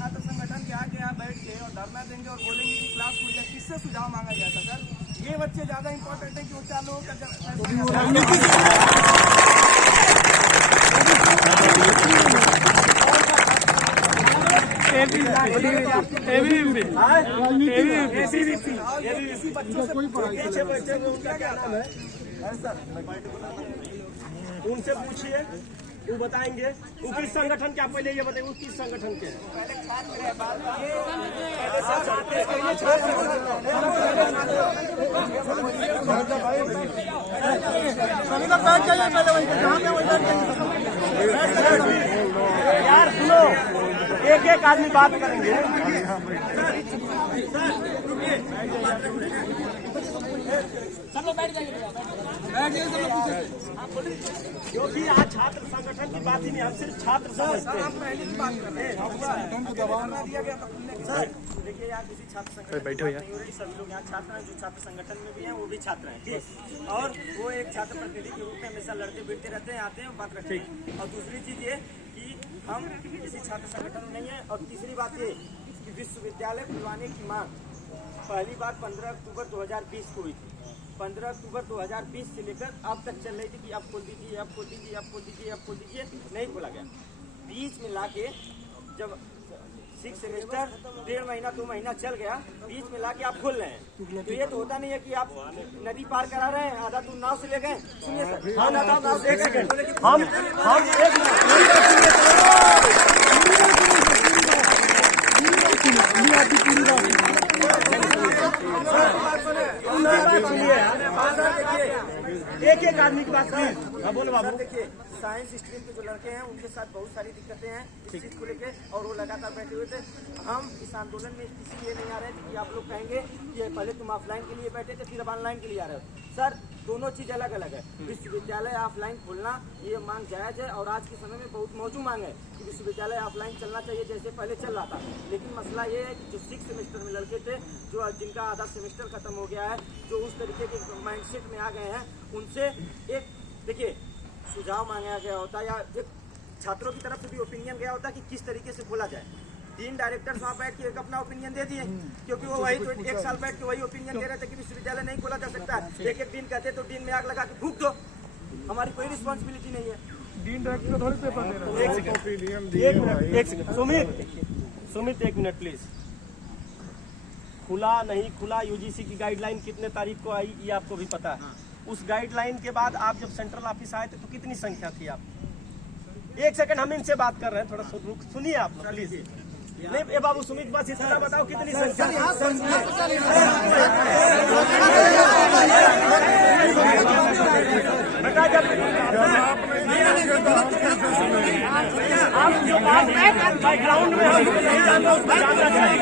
छात्र संगठन के आके यहाँ बैठ के और धरना देंगे और बोलेंगे कि क्लास खुल जाए, किससे सुझाव मांगा जाता सर? ये बच्चे ज्यादा इंपॉर्टेंट है कि वो 4 लोगों का उनसे पूछिए, वो बताएंगे वो किस संगठन के। आप पहले ये बताइए वो किस संगठन के हैं। यार सुनो, एक एक आदमी बात करेंगे। सब लोग बैठ जाइए, क्योंकि आज छात्र संगठन की बात ही नहीं, हम सिर्फ छात्र समझते हैं। सर देखिए, यहाँ किसी छात्र संगठन बैठे हुए सभी लोग यहाँ छात्र हैं, जो छात्र संगठन में भी हैं वो भी छात्र हैं, ठीक। और वो एक छात्र प्रतिनिधि के रूप में हमेशा लड़ते भिड़ते रहते हैं, आते हैं, बात करते हैं। और दूसरी चीज ये कि हम किसी छात्र संगठन में नहीं है। और तीसरी बात ये कि विश्वविद्यालय खुलवाने की मांग पहली बार 15 अक्टूबर 2020 को हुई थी। 15 अक्टूबर 2020 से लेकर अब तक चल रही थी कि अब खोल दीजिए, अब खोल दीजिए, अब खोल दीजिए, अब खोल दीजिए, नहीं खोला गया। बीच में लाके जब 6 सेमेस्टर 1.5 महीना 2 महीना चल गया, बीच में लाके आप खोल रहे हैं, तो ये तो होता नहीं है कि आप नदी पार करा रहे हैं, आधा दूर नाव से ले गए। सुनिए सर, हाँ नाव, एक सेकंड, हम एक एक आदमी की बात करें। हाँ बोलो बाबू। देखिए, साइंस स्ट्रीम के जो लड़के हैं उनके साथ बहुत सारी दिक्कतें हैं इस चीज को लेके, और वो लगातार बैठे हुए थे। हम इस आंदोलन में इसलिए नहीं आ रहे थे कि आप लोग कहेंगे कि पहले तुम ऑफलाइन के लिए बैठे थे, फिर अब ऑनलाइन के लिए आ रहे हो। सर दोनों चीज अलग अलग है। विश्वविद्यालय ऑफलाइन खोलना ये मांग जायज है, और आज के समय में बहुत मौजूद मांग है कि विश्वविद्यालय ऑफलाइन चलना चाहिए जैसे पहले चल रहा था। लेकिन मसला ये है कि जो 6 सेमेस्टर में लड़के थे, जो जिनका आधा सेमेस्टर खत्म हो गया है, जो उस तरीके के माइंडसेट में आ गए हैं, उनसे एक देखिए सुझाव मांगा गया होता, या एक छात्रों की तरफ से भी ओपिनियन गया होता कि किस तरीके से खोला जाए। डीन डायरेक्टर्स वहाँ बैठ के एक अपना ओपिनियन दे दिए, क्योंकि वो वही तो 1 साल बैठ के वही ओपिनियन दे रहे थे कि विश्वविद्यालय नहीं खोला जा सकता। एक दिन कहते तो डीन में आग लगा के फूंक दो, हमारी कोई रिस्पॉन्सिबिलिटी नहीं है। डीन डायरेक्टर थोड़ी पेपर दे रहा है। एक सेकंड सुमित, 1 मिनट प्लीज। खुला नहीं खुला, यूजीसी की गाइडलाइन कितने तारीख को आई ये आपको भी पता है। उस गाइडलाइन के बाद आप जब सेंट्रल ऑफिस आए थे तो कितनी संख्या थी आप? 1 सेकंड, हम इनसे बात कर रहे हैं, थोड़ा सुनिए आप प्लीज। नहीं ए बाबू सुमित, बस इतना बताओ कितनी संख्या। बेटा जब आप जो बात बैकग्राउंड में हम नहीं जानते उसको जानना चाहिए।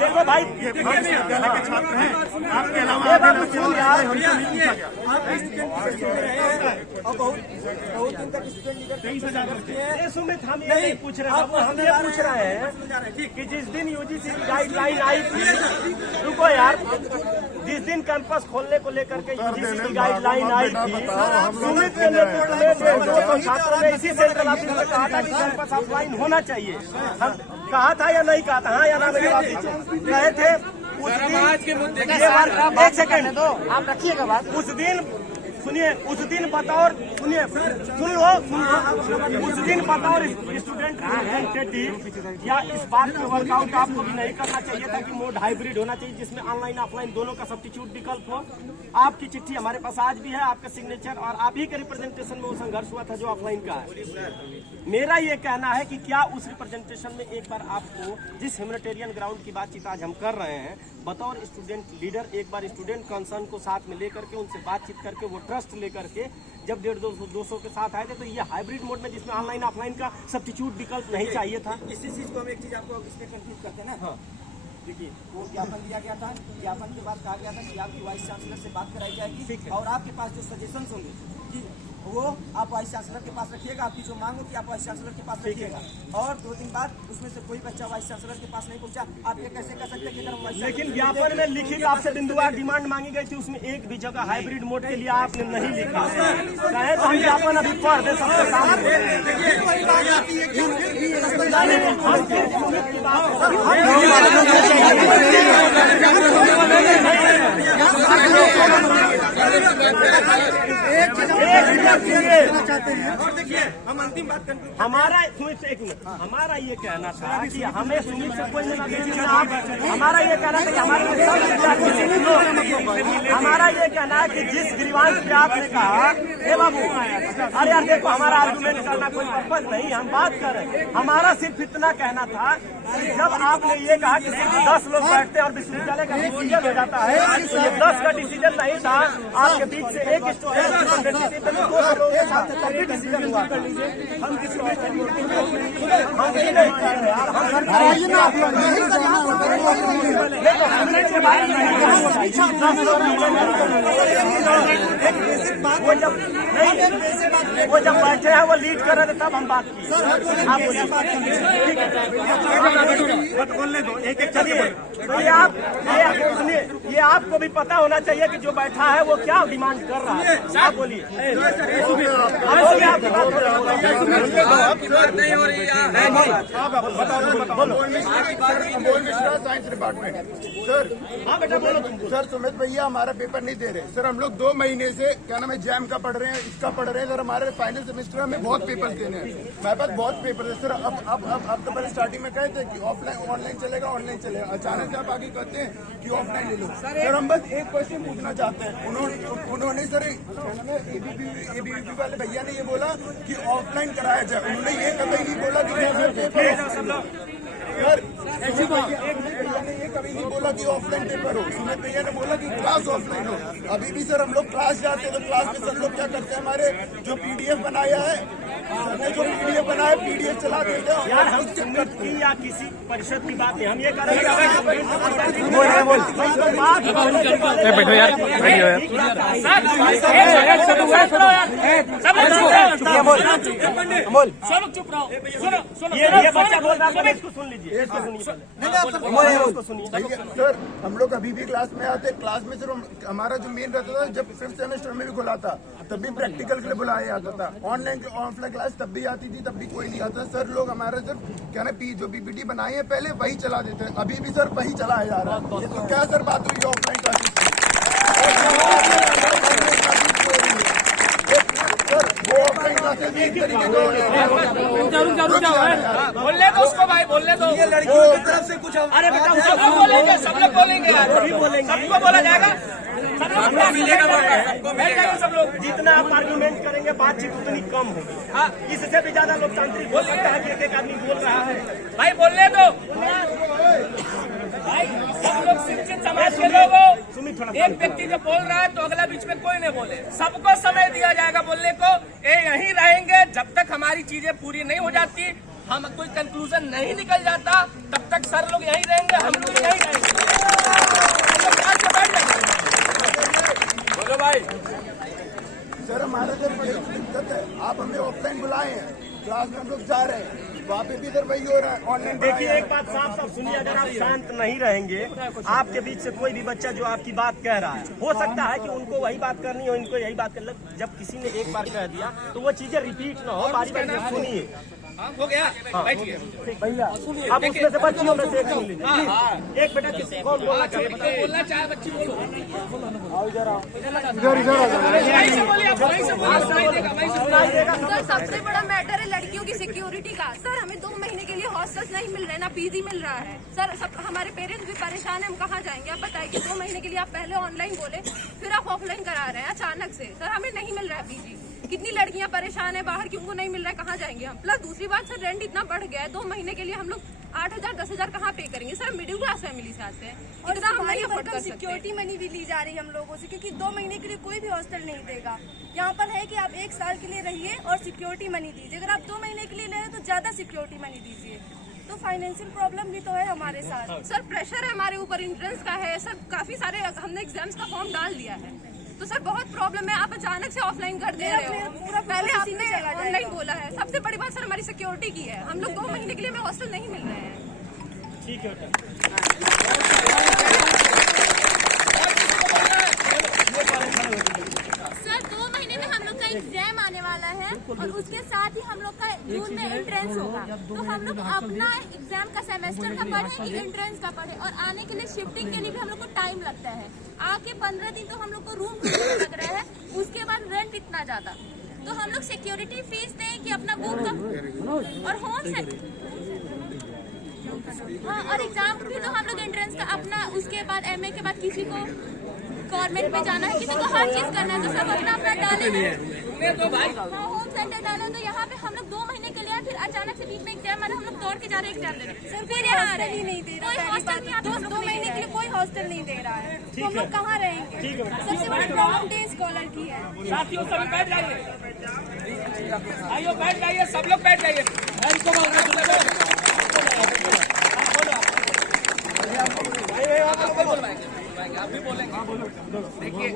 देखो भाई, विश्वविद्यालय के छात्र हैं, आपके अलावा बहुत दिन तक सुमित, हम ये नहीं पूछ रहे हैं, हम ये पूछ रहे हैं कि जिस दिन यूजीसी की गाइडलाइन आई थी, रुको यार, जिस दिन कैंपस खोलने को लेकर के यूजीसी की गाइडलाइन आई थी, सुमित के नेतृत्व में 200 छात्रों ने इसी सेंट्रल ऑफिस में कहा था कि कैंपस ऑफलाइन होना चाहिए। हम कहा था या नहीं कहा था? हाँ या ना मेरे बात कहे थे उस दिन। एक सेकंड आप रखिएगा बात। उस दिन सुनिए, उस दिन बतौर सुनिए सुन लो, उस दिन बतौर स्टूडेंट रिप्रेजेंटेटिव या इस बात पे वर्कआउट आपको भी नहीं करना चाहिए था कि मोड हाइब्रिड होना चाहिए जिसमें ऑनलाइन ऑफलाइन दोनों का सब्स्टिट्यूट विकल्प हो। आपकी चिट्ठी हमारे पास आज भी है, आपका सिग्नेचर, और आप ही के रिप्रेजेंटेशन में वो संघर्ष हुआ था जो ऑफलाइन का है। मेरा ये कहना है कि क्या उस रिप्रेजेंटेशन में एक बार आपको जिस ह्यूमैनिटेरियन ग्राउंड की बातचीत आज हम कर रहे हैं, बतौर स्टूडेंट लीडर एक बार स्टूडेंट कंसर्न को साथ में लेकर के उनसे बातचीत करके वो ट्रस्ट लेकर के जब 150-200 के साथ आए थे तो ये हाइब्रिड मोड में जिसमें ऑनलाइन ऑफलाइन का सब्स्टिट्यूट विकल्प नहीं चाहिए था। इसी चीज को हम एक चीज आपको इसमें कंफ्यूज करते हैं ना। हाँ देखिए, वो ज्ञापन दिया गया था, ज्ञापन के बाद कहा गया था कि आपकी वाइस चांसलर से बात कराई जाएगी और आपके पास जो सजेशन होंगे कि वो आप वाइस चांसलर के पास रखिएगा, आपकी जो मांग होती है आप वाइस चांसलर के पास रखिएगा। और 2 दिन बाद उसमें से कोई बच्चा वाइस चांसलर के पास नहीं पहुंचा, आप ये कैसे कह सकते हैं कि लेकिन ज्ञापन में लिखित आपसे बिंदुवार डिमांड मांगी गई थी, उसमें एक भी जगह हाइब्रिड मोड के लिए आपने नहीं लिखा। चाहे तो हम ज्ञापन अभी पढ़ दे सकते। हम सिर्फ सुमित की बात कर और देखिए हम अंतिम बात हमारा सुमित से एक मिनट, हमारा ये कहना था कि हमें सुमित से कोई लेना देना नहीं। आप हमारा ये कहना था कि हमारा ये कहना है कि जिस ग्रीवांश पे आपने कहा हे बाबू, अरे यार देखो हमारा आर्गुमेंट करना कोई पर्पज नहीं, हम बात कर रहे हैं। हमारा सिर्फ इतना कहना था कि जब आपने ये कहा कि सिर्फ 10 लोग बैठते हैं और विश्वविद्यालय का डिसीजन हो जाता है, तो ये 10 का डिसीजन नहीं था। आपके बीच से एक स्टूडेंट 2 लोगों के साथ तभी डिसीजन हुआ। हम किसी को हम ये नहीं कर रहे यार, वो जब बैठे हैं वो लीड कर रहे थे तब हम बात की। आप बोलने दो एक एक। चलिए तो ये आपको भी पता होना चाहिए कि जो बैठा है वो क्या डिमांड कर रहा है। आप बोलिए, साइंस डिपार्टमेंट। सर हाँ बेटा बोलो तुम। सर सुमित भैया हमारा पेपर नहीं दे रहे सर। हम लोग 2 महीने से क्या नाम है जैम का पढ़ रहे हैं, इसका पढ़ रहे हैं सर। हमारे फाइनल सेमेस्टर में बहुत पेपर्स देने हैं, मेरे पास बहुत पेपर है सर। अब तो पहले स्टार्टिंग में कहे थे कि ऑफलाइन ऑनलाइन चलेगा, ऑनलाइन चलेगा। अचानक से आप आगे कहते हैं कि ऑफलाइन ले लो। सर हम बस एक क्वेश्चन पूछना चाहते हैं। उन्होंने सर एबीवीपी वाले भैया ने ये बोला कि ऑफलाइन कराया जाए। उन्होंने ये कभी नहीं बोला कि सर ये कभी नहीं बोला कि ऑफलाइन पेपर हो। सुमित भैया ने बोला कि क्लास ऑफलाइन हो। अभी भी सर हम लोग क्लास जाते हैं तो क्लास में सर लोग क्या करते हैं, हमारे जो पीडीएफ बनाया है सर ने जो पीडीएफ बनाया पीडीएफ चला देते हैं। यार हम सुमित की या किसी परिषद की बात नहीं, हम ये कर रहे हैं। बैठो यार, ये बच्चा बोल रहा है, इसको सुन लीजिए, इसको सुनिए। सर हम लोग अभी भी क्लास में आते, क्लास में सिर्फ हमारा जो मेन रहता था, जब 5th सेमेस्टर में भी खुला था तब भी प्रैक्टिकल के लिए बुलाया जाता था। ऑनलाइन ऑफलाइन क्लास तब भी आती थी, तब भी कोई नहीं आता। सर लोग हमारा सिर्फ क्या ना जो पीपीटी बनाई है पहले वही चला देते हैं, अभी भी सर वही चलाया जा रहा है। ये तो क्या सर बात हुई ऑफलाइन क्लासेस की? सर वो ऑफलाइन क्लासेस भी एक तरीके बोलने दो उसको भाई, बोलने दो। ये लड़कियों की तरफ से कुछ अरे बेटा सब लोग बोलेंगे, सब लोग बोलेंगे यार, सभी बोलेंगे, सबको बोला जाएगा, सब लोग बैठ जाएंगे सब लोग। जितना आप आर्गुमेंट करेंगे बातचीत उतनी कम होगी। इससे भी ज्यादा लोकतांत्रिक हो सकता है कि एक आदमी बोल रहा है। भाई बोलने दो भाई, सब लोग शिक्षित समाज के लोग हो। एक व्यक्ति जो बोल रहा है तो अगला बीच में कोई नहीं बोले, सबको समय दिया जाएगा बोलने को। ये यहीं रहेंगे जब तक हमारी चीजें पूरी नहीं हो जाती, हम कोई कंक्लूजन नहीं निकल जाता, तब तक सर लोग यहीं रहेंगे, हम लोग यहीं रहेंगे। बोलो भाई। सर हमारा सर ये दिक्कत है, आप हमें ऑफलाइन बुलाए हैं, क्लास में हम लोग जा रहे हैं, वहाँ पे भी सर वही हो रहा है ऑनलाइन। देखिए एक बात साफ साफ सुनिए, अगर आप शांत नहीं रहेंगे, आपके बीच से कोई भी बच्चा जो आपकी बात कह रहा है, हो सकता है कि उनको वही बात करनी हो, इनको यही बात कर। जब किसी ने एक बार कह दिया तो वो चीजें रिपीट ना हो, बारी बारी से सुनिए। हो गया, बैठिए भैया अब उसमें से बच्चियों में से एक सुन लीजिए। एक बेटा किसी कौन बोलना चाहिए, बोलना चाहे बच्ची बोलो, सर सबसे बड़ा मैटर है लड़कियों की सिक्योरिटी का। सर हमें 2 महीने के लिए हॉस्टल्स नहीं मिल रहे, ना पीजी मिल रहा है। सर सब हमारे पेरेंट्स भी परेशान है, हम कहाँ जाएंगे? आप बताइए, 2 महीने के लिए आप पहले ऑनलाइन बोले, फिर आप ऑफलाइन करा रहे हैं अचानक से। सर हमें नहीं मिल रहा है पीजी, कितनी लड़कियां परेशान है बाहर, क्यों नहीं मिल रहा है, कहाँ जाएंगे हम? प्लस दूसरी बात सर रेंट इतना बढ़ गया है, 2 महीने के लिए हम लोग 8,000 10,000 कहाँ पे करेंगे? सर मिडिल क्लास फैमिली से आते हैं और इतना हम नहीं अफोर्ड कर सकते। सिक्योरिटी मनी भी ली जा रही है हम लोगों से, क्योंकि 2 महीने के लिए कोई भी हॉस्टल नहीं देगा। यहाँ पर है कि आप 1 साल के लिए रहिए और सिक्योरिटी मनी दीजिए। अगर आप 2 महीने के लिए ले रहे हैं तो ज्यादा सिक्योरिटी मनी दीजिए। तो फाइनेंशियल प्रॉब्लम भी तो है हमारे साथ। सर प्रेशर है हमारे ऊपर, एंट्रेंस का है सर, काफी सारे हमने एग्जाम्स का फॉर्म डाल दिया है, तो सर बहुत प्रॉब्लम है। आप अचानक से ऑफलाइन कर दे रहे हो, पहले आपने ऑनलाइन बोला है। सबसे बड़ी बात सर हमारी सिक्योरिटी की है, हम लोग 2 महीने के लिए हमें हॉस्टल नहीं मिल रहे हैं। ठीक है सर 2 महीने में हम लोग का एग्जाम आने वाला है और उसके साथ ही हम लोग का जून में एंट्रेंस होगा, तो हम लोग अपना एग्जाम का सेमेस्टर का पढ़े कि एंट्रेंस का पढ़े, और आने के लिए शिफ्टिंग के लिए भी हम लोग को टाइम लगता है। आके 15 दिन तो हम लोग को रूम लग रहा है, उसके बाद रेंट इतना ज्यादा, तो हम लोग सिक्योरिटी फीस दें कि अपना बुक का और होम से। हाँ, और एग्जाम भी तो हम लोग एंट्रेंस का अपना, उसके बाद एमए के बाद किसी को गवर्नमेंट में जाना है, किसी को हर चीज करना है, तो सब अपना अपना डाले हाँ होम सेंटर डाला, तो यहाँ पे हम लोग 2 महीने के लिए आए, फिर अचानक से बीच में एग्जाम आ रहा, हम लोग दौड़ के जा रहे हैं एग्जाम देने। सर फिर यहाँ ही नहीं दे रहा, कोई हॉस्टल नहीं आता, 2 महीने के लिए कोई हॉस्टल नहीं दे रहा है, तो हम लोग कहाँ रहेंगे? सबसे बड़ी प्रॉब्लम डे स्कॉलर की है। साथियों सभी बैठ जाइए, आइए बैठ जाइए, सब लोग बैठ जाइए। आप भी बोलेंगे। देखिए,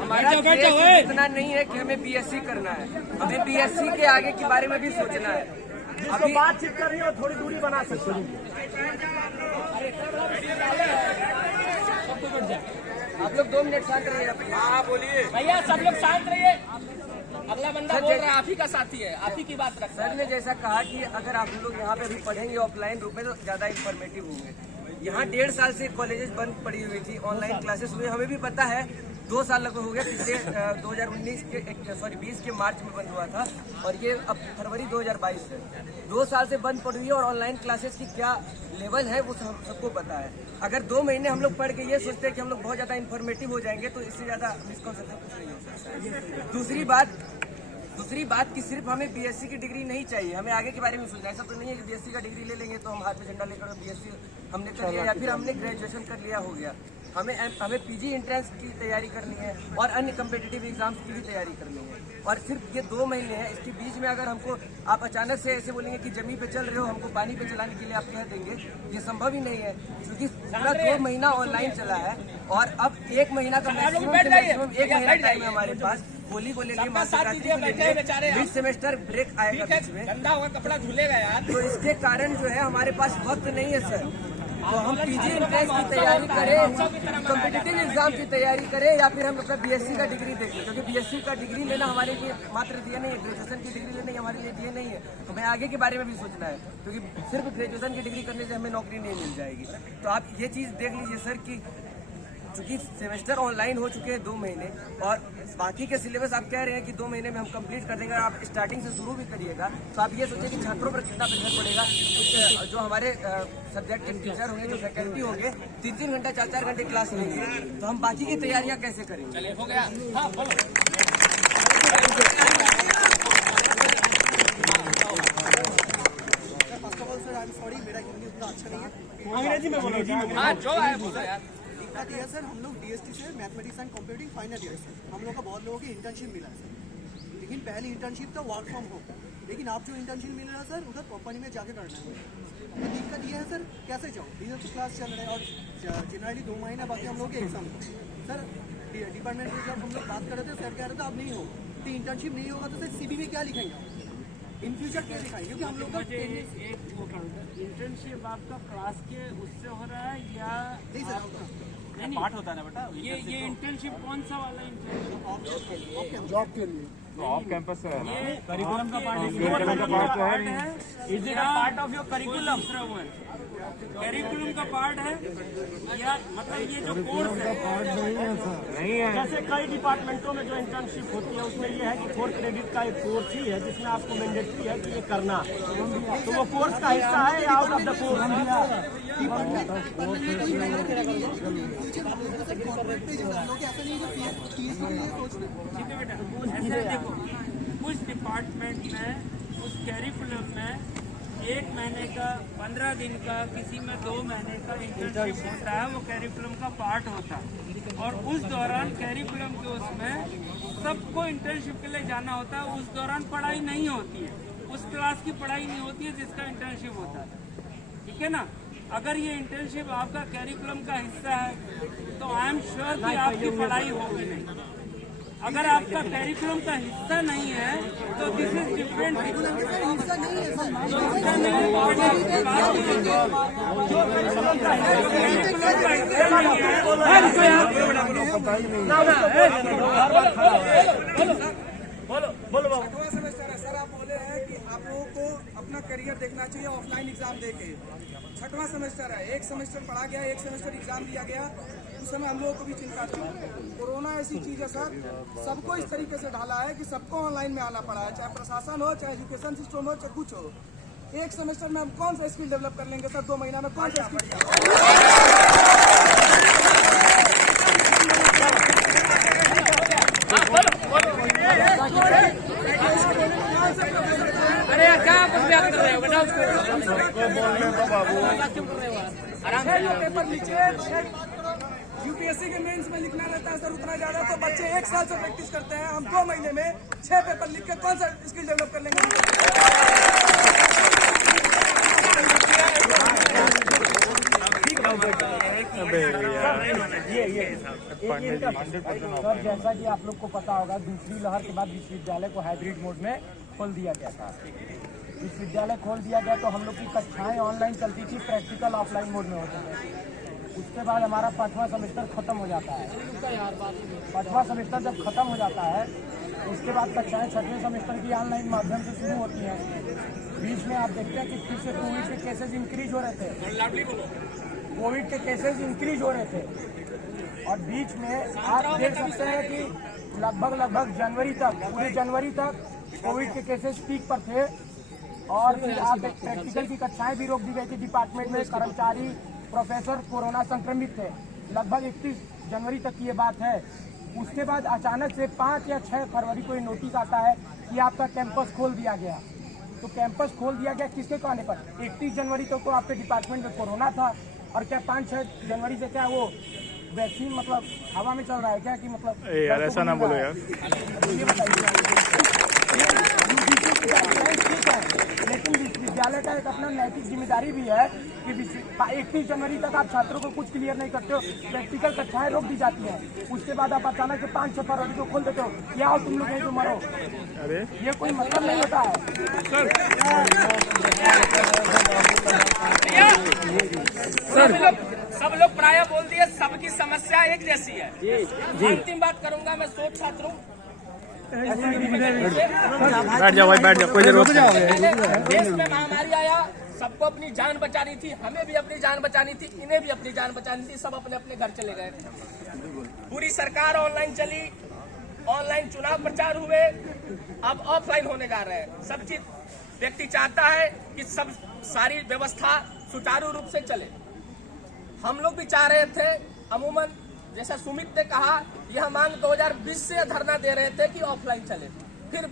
हमारा देश इतना नहीं है कि हमें बीएससी करना है, हमें बीएससी के आगे के बारे में भी सोचना है। अभी बातचीत कर रही हो, थोड़ी दूरी बना सकते हो। आप लोग 2 मिनट शांत रहिए। हाँ बोलिए भैया, सब लोग शांत रहिए। अगला बंदा बोल रहा है, आप ही का साथी है, आप ही की बात रख। सर ने जैसा कहा कि अगर आप लोग यहाँ पे अभी पढ़ेंगे ऑफलाइन रूप में तो ज्यादा इन्फॉर्मेटिव होंगे। यहाँ 1.5 साल से कॉलेजेस बंद पड़ी हुई थी, ऑनलाइन क्लासेस हुए, हमें भी पता है। 2 साल लगभग हो गया, पिछले 2020 के मार्च में बंद हुआ था और ये अब फरवरी 2022 है। 2 साल से बंद पड़ी हुई है और ऑनलाइन क्लासेस की क्या लेवल है वो सबको पता है। अगर 2 महीने हम लोग पढ़ के ये सोचते हैं कि हम लोग बहुत ज्यादा इन्फॉर्मेटिव हो जाएंगे तो इससे ज्यादा मिसकॉन्सेप्शन कुछ नहीं हो सकता। दूसरी बात कि सिर्फ हमें बीएससी की डिग्री नहीं चाहिए, हमें आगे के बारे में सोचना है। ऐसा तो नहीं है कि बीएससी का डिग्री ले लेंगे तो हम हाथ में झंडा लेकर बीएससी हमने कर लिया या फिर हमने ग्रेजुएशन कर लिया हो गया। हमें पीजी एंट्रेंस की तैयारी करनी है और अन्य कम्पिटिटिव एग्जाम्स की भी तैयारी करनी है। और सिर्फ ये 2 महीने हैं, इसके बीच में अगर हमको आप अचानक से ऐसे बोलेंगे कि जमीन पे चल रहे हो, हमको पानी पे चलाने के लिए आप कह देंगे, ये संभव ही नहीं है, क्योंकि पूरा 2 महीना ऑनलाइन चला है और अब 1 महीना का मैक्सिमम 1 महीना टाइम है हमारे पास। होली को लेंगे, मिड सेमेस्टर ब्रेक आएगा बीच में, गंदा होगा कपड़ा धुलेगा यार, तो इसके कारण जो है हमारे पास वक्त नहीं है सर। तो हम पीजी एंट्रेंस की तैयारी करें, कॉम्पिटिटिव एग्जाम की तैयारी करें या फिर हम अपना बीएससी का डिग्री देखें, क्योंकि बीएससी का डिग्री लेना हमारे लिए मात्र दिया नहीं है, ग्रेजुएशन की डिग्री लेना हमारे लिए दिया नहीं है। हमें आगे के बारे में भी सोचना है, क्योंकि सिर्फ ग्रेजुएशन की डिग्री करने से हमें नौकरी नहीं मिल जाएगी। तो आप ये चीज़ देख लीजिए सर कि चूंकि सेमेस्टर ऑनलाइन हो चुके हैं 2 महीने और बाकी के सिलेबस आप कह रहे हैं कि 2 महीने में हम कंप्लीट कर देंगे, आप स्टार्टिंग से शुरू भी करिएगा, तो आप ये सोचिए कि छात्रों पर कितना प्रेशर पड़ेगा। जो हमारे सब्जेक्ट के टीचर होंगे, जो फैकल्टी होंगे, 3-3 घंटा 4-4 घंटे क्लास लेंगे, तो हम बाकी की तैयारियां कैसे करेंगे? चलिए, हो गया। हाँ, बोलो। सॉरी, मेरा हिंदी उतना अच्छा नहीं है, अंग्रेजी में बोलो। हाँ, जो है बोलो यार। दिक्कत ये है सर, हम लोग डीएसटी से mathematics and computing final year से हम लोग का बहुत लोगों की इंटर्नशिप मिला है सर, लेकिन पहली इंटर्नशिप तो वर्क फ्रॉम होम, लेकिन आप जो इंटर्नशिप मिल रहा है सर उधर कंपनी में जाके करना है। तो दिक्कत ये है सर, कैसे जाओ, डीजल की क्लास चल रहे हैं और जनरली 2 महीना बाकी हम लोग के एग्जाम सर। डिपार्टमेंट में जब हम लोग बात कर रहे थे, सर कह रहे थे अब नहीं हो, तो इंटर्नशिप नहीं होगा तो सर सीबी में क्या लिखाएंगे, इन फ्यूचर क्या लिखाएंगे? क्योंकि हम लोग का इंटर्नशिप आपका क्लास के उससे हो रहा है या नहीं सर, नहीं पार्ट होता है ना बेटा, ये इंटर्नशिप कौन सा वाला इंटर्नशिप? जॉब के लिए ऑफ कैंपस है, करिकुलम का पार्ट है। Is it part of your curriculum? Curriculum का पार्ट है या मतलब ये जो कोर्स है नहीं है। जैसे कई डिपार्टमेंटों में जो इंटर्नशिप होती है उसमें ये है कि 4 क्रेडिट का एक कोर्स ही है जिसमें आपको मैंडेटरी है कि ये करना, तो वो कोर्स का हिस्सा है या आउट ऑफ द कोर्स? ऐसे देखो, कुछ डिपार्टमेंट में उस कैरिकुलम में 1 महीने का, 15 दिन का, किसी में 2 महीने का इंटर्नशिप होता है, वो कैरिकुलम का पार्ट होता है। और उस दौरान कैरिकुलम के उसमें सबको इंटर्नशिप के लिए जाना होता है। उस दौरान पढ़ाई नहीं होती है, उस क्लास की पढ़ाई नहीं होती है जिसका इंटर्नशिप होता है, ठीक है ना। अगर ये इंटर्नशिप आपका कैरिकुलम का हिस्सा है तो आई एम श्योर कि आपकी पढ़ाई होगी नहीं। अगर आपका कैरिकुलम का हिस्सा नहीं है तो दिस इज डिफरेंट। नहीं है। बोलो बाबू। छठवां सेमेस्टर है सर, आप बोले हैं कि आप लोगों को अपना करियर देखना चाहिए ऑफलाइन एग्जाम देके। छठवां सेमेस्टर है, एक सेमेस्टर पढ़ा गया, एक सेमेस्टर एग्जाम दिया गया, उस समय हम लोगों को भी चिंता थी। कोरोना ऐसी चीज है सर, सबको इस तरीके से ढाला है कि सबको ऑनलाइन में आना पड़ा है, चाहे प्रशासन हो, चाहे एजुकेशन सिस्टम हो, चाहे कुछ हो। एक सेमेस्टर में हम कौन सा स्किल डेवलप कर लेंगे सर? 2 महीना में कौन सा स्किल? अरे क्या बात कर रहे हो बेटा उसको? पेपर नीचे यूपीएससी के मेंस में लिखना रहता है सर उतना ज्यादा, तो बच्चे 1 साल से प्रैक्टिस करते हैं, हम 2 महीने में 6 पेपर लिख के कौन सा स्किल डेवलप कर लेंगे? सर जैसा कि आप लोग को पता होगा, दूसरी लहर के बाद विश्वविद्यालय को हाइब्रिड मोड में खोल दिया गया था। विश्वविद्यालय खोल दिया गया तो हम लोग की कक्षाएं ऑनलाइन चलती थी, प्रैक्टिकल ऑफलाइन मोड में होते थे। उसके बाद हमारा 5वां सेमेस्टर खत्म हो जाता है। 5वां सेमेस्टर जब खत्म हो जाता है उसके बाद कक्षाएं 6वें सेमेस्टर की ऑनलाइन माध्यम से शुरू होती हैं। बीच में आप देखते हैं कि फिर से कोविड के केसेज इंक्रीज हो रहे थे। और बीच में आप देख सकते हैं कि लगभग जनवरी तक, पूरे जनवरी तक कोविड के केसेस पीक पर थे। और फिर आप प्रैक्टिकल की कक्षाएं भी रोक दी गई थी। डिपार्टमेंट में कर्मचारी, प्रोफेसर कोरोना संक्रमित थे। लगभग 31 जनवरी तक की ये बात है। उसके बाद अचानक से 5 या 6 फरवरी को ये नोटिस आता है कि आपका कैंपस खोल दिया गया। तो कैंपस खोल दिया गया किसके कहने पर? 31 जनवरी तक तो आपके डिपार्टमेंट में कोरोना था, और क्या 5-6 जनवरी से क्या वो वैक्सीन मतलब हवा में चल रहा है क्या? कि मतलब यार ऐसा ना बोलो यार। ये बताइए। लेकिन विश्वविद्यालय का एक अपना नैतिक जिम्मेदारी भी है कि 31 जनवरी तक आप छात्रों को कुछ क्लियर नहीं करते हो, प्रैक्टिकल कक्षाएं रोक दी जाती हैं। उसके बाद आप अचानक से 5-6 फरवरी को खोल देते हो, क्या हो तुम लोग यहीं तो मरो। अरे ये कोई मतलब नहीं होता है। सब लोग प्राय बोल दिए, सबकी समस्या एक जैसी है। अंतिम बात करूंगा मैं, शोध छात्रों बैठ जाओ भाई, बैठ जाओ, कोई जरूरत नहीं। देश में महामारी आया, सबको अपनी जान बचानी थी, हमें भी अपनी जान बचानी थी, इन्हें भी अपनी जान बचानी थी। सब अपने अपने घर चले गए। पूरी सरकार ऑनलाइन चली, ऑनलाइन चुनाव प्रचार हुए, अब ऑफलाइन होने जा रहे हैं। सब चीज व्यक्ति चाहता है कि सब सारी व्यवस्था सुचारू रूप से चले। हम लोग भी चाह रहे थे, अमूमन जैसा सुमित ने कहा, यह मांग 2020 से धरना दे रहे थे कि ऑफलाइन चले, फिर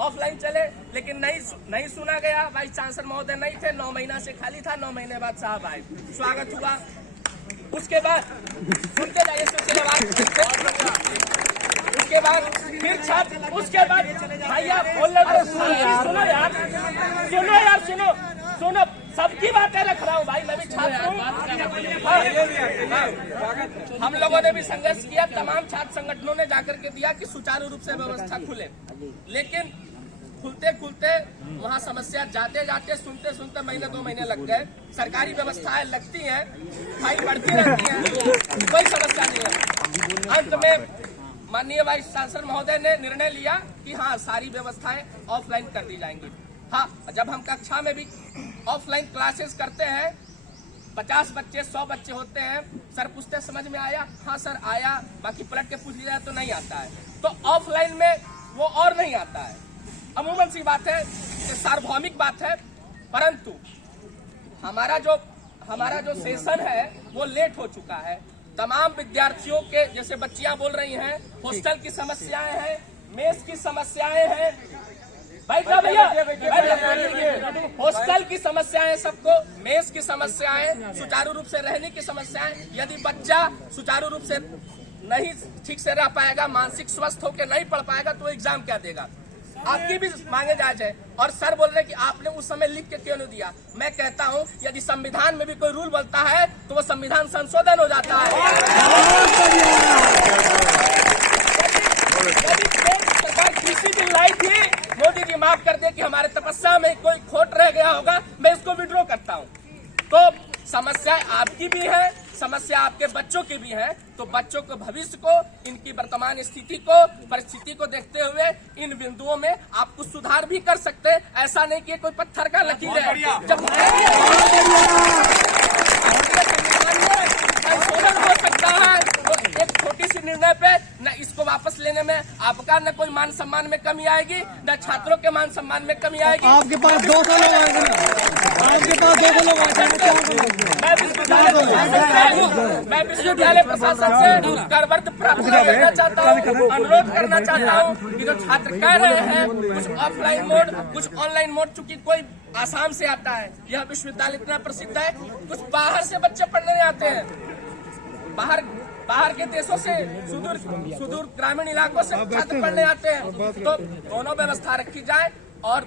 ऑफलाइन चले, लेकिन नहीं सुना गया। वाइस चांसलर महोदय नहीं थे, 9 महीना से खाली था। 9 महीने बाद साहब आए, स्वागत हुआ। उसके बाद सुनते जाइए, उसके बाद फिर छात्र, उसके बाद भैया बोलने को सुनो यार, सुनो सबकी बातें रख रहा हूँ भाई, मैं भी छात्र हूँ। हम लोगों ने भी संघर्ष किया, तमाम छात्र संगठनों ने जाकर के दिया कि सुचारू रूप से व्यवस्था खुले, लेकिन खुलते खुलते वहाँ समस्या जाते जाते सुनते सुनते महीने 2 महीने लग गए। सरकारी व्यवस्थाएं लगती हैं, फाइल बढ़ती रहती हैं, कोई समस्या नहीं है। अंत में माननीय वाइस चांसलर महोदय ने निर्णय लिया कि हाँ, सारी व्यवस्थाएं ऑफलाइन कर दी जाएंगी। हाँ, जब हम कक्षा में भी ऑफलाइन क्लासेस करते हैं, 50 बच्चे 100 बच्चे होते हैं, सर पूछते समझ में आया? हाँ सर आया, बाकी पलट के पूछ लिया तो नहीं आता है। तो ऑफलाइन में वो और नहीं आता है। अमूमन सी बात है, सार्वभौमिक बात है, परंतु हमारा जो सेशन है वो लेट हो चुका है। तमाम विद्यार्थियों के, जैसे बच्चियां बोल रही हैं, हॉस्टल की समस्याएं हैं, मेस की समस्याएं हैं, भैया हॉस्टल की समस्याएं, सबको मेस की समस्याएं, सुचारू रूप से रहने की समस्याएं। यदि बच्चा सुचारू रूप से नहीं ठीक से रह पाएगा, मानसिक स्वस्थ होकर नहीं पढ़ पाएगा, तो एग्जाम क्या देगा? आपकी भी मांगे जायज है। और सर बोल रहे कि आपने उस समय लिख के क्यों नहीं दिया? मैं कहता हूं, यदि संविधान में भी कोई रूल बनता है तो वो संविधान संशोधन हो जाता है। सरकार कृषि बिल लाई थी, मोदी जी माफ कर दे कि हमारे तपस्या में कोई खोट रह गया होगा, मैं इसको विड्रॉ करता हूं। तो समस्या आपकी भी है, समस्या आपके बच्चों की भी है, तो बच्चों के भविष्य को, इनकी वर्तमान स्थिति को, परिस्थिति को देखते हुए इन बिंदुओं में आप कुछ सुधार भी कर सकते हैं। ऐसा नहीं कि कोई पत्थर का लकीर है। जब संशोधन हो सकता है तो एक छोटी सी निर्णय पे न इसको वापस लेने में आपका न कोई मान सम्मान में कमी आएगी, न छात्रों के मान सम्मान में कमी आएगी। आपके पास 200 लोग आएंगे ना, आपके पास 200 लोग मैं विश्वविद्यालय प्रशासन से करवर्त प्राप्त करना चाहता हूँ, अनुरोध करना चाहता हूँ कि जो छात्र कह रहे हैं कुछ ऑफलाइन मोड, कुछ ऑनलाइन मोड, चूंकि कोई आसाम से आता है, यह विश्वविद्यालय इतना प्रसिद्ध है, कुछ बाहर से बच्चे पढ़ने आते हैं, बाहर के देशों से, सुदूर ग्रामीण इलाकों से छात्र पढ़ने आते हैं। तो दोनों व्यवस्था रखी जाए और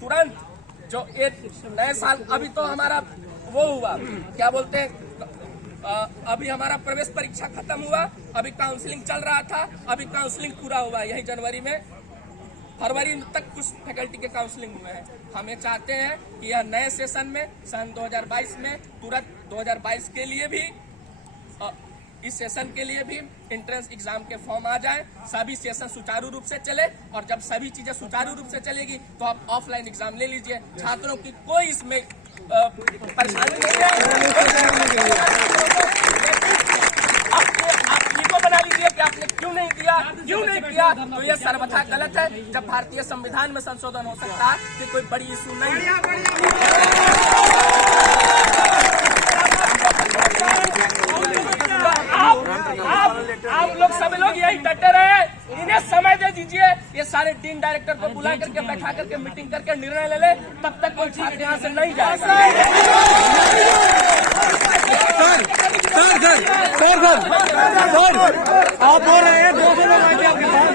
तुरंत जो एक नए साल, अभी तो हमारा वो हुआ, क्या बोलते हैं, अभी हमारा प्रवेश परीक्षा खत्म हुआ, अभी काउंसलिंग चल रहा था, अभी काउंसलिंग पूरा हुआ, यही जनवरी में, फरवरी तक कुछ फैकल्टी के काउंसलिंग हुए हैं। हम ये चाहते हैं कि यह नए सेशन में सन 2022 में तुरंत 2022 के लिए भी, इस सेशन के लिए भी एंट्रेंस एग्जाम के फॉर्म आ जाए, सभी सेशन सुचारू रूप से चले, और जब सभी चीजें सुचारू रूप से चलेगी तो आप ऑफलाइन एग्जाम ले लीजिए। छात्रों की कोई इसमें परेशानी नहीं है। आप ईगो बना लीजिए कि आपने क्यों नहीं किया, तो ये सर्वथा गलत है। जब भारतीय संविधान में संशोधन हो सकता है तो कोई बड़ी इशू नहीं है। आप लोग सब लोग यही डटे रहे, इन्हें समय दे दीजिए, ये सारे डीन डायरेक्टर को बुला करके बैठा करके मीटिंग करके निर्णय ले ले, तब तक कोई छात्र यहाँ से नहीं जाएगा। आप बोल रहे हैं 200 लोग आएंगे आपके पास।